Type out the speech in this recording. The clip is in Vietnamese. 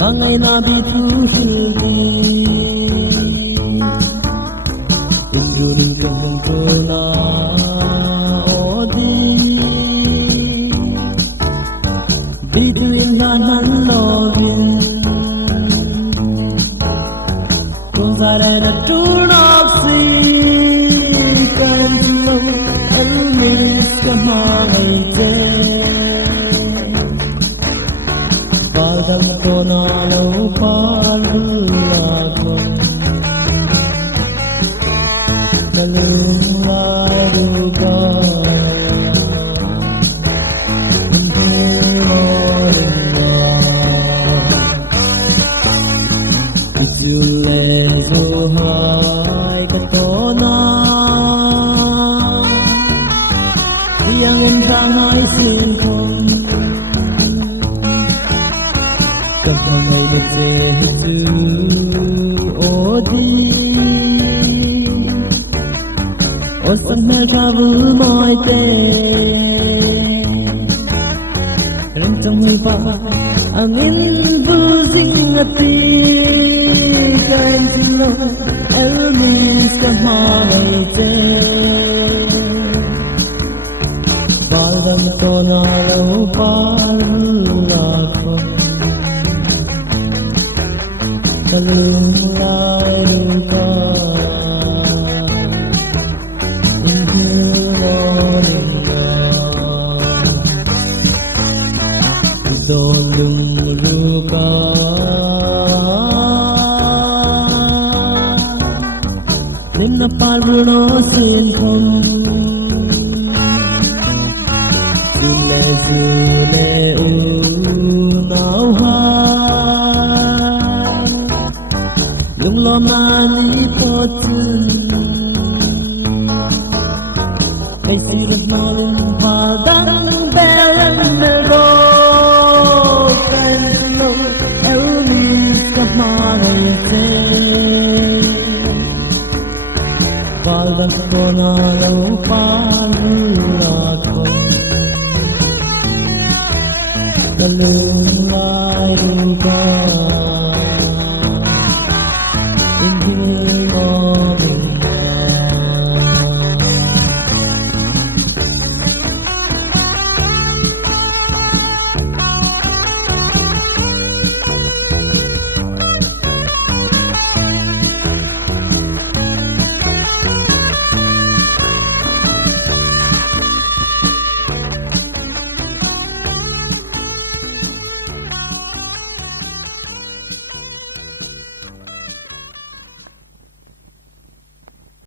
Mangai na bitu sildi Injurin kemungkuna odi Bitu inhanan lovin Kunzare na tunapsi Kanjlo elmis kamangai te Padam kona lo palulago Kalungai ruga Izule zuhai katona Yang entang hai singkong Kamangai bece hitu odi Osan mel kabu moi te Rentang hui pa angin buzing ati Kain silo elmis kamangai te Balam tona lau palulako Kalungai ruga Inhiroringa Dolung ruga Nimna paruno sinkhom Zule zule unauhai Lung lo mani potun Kay sirap malung padang belan mero Kanlo elmis kamangai te Padang kona lo palulago Kalungai ruga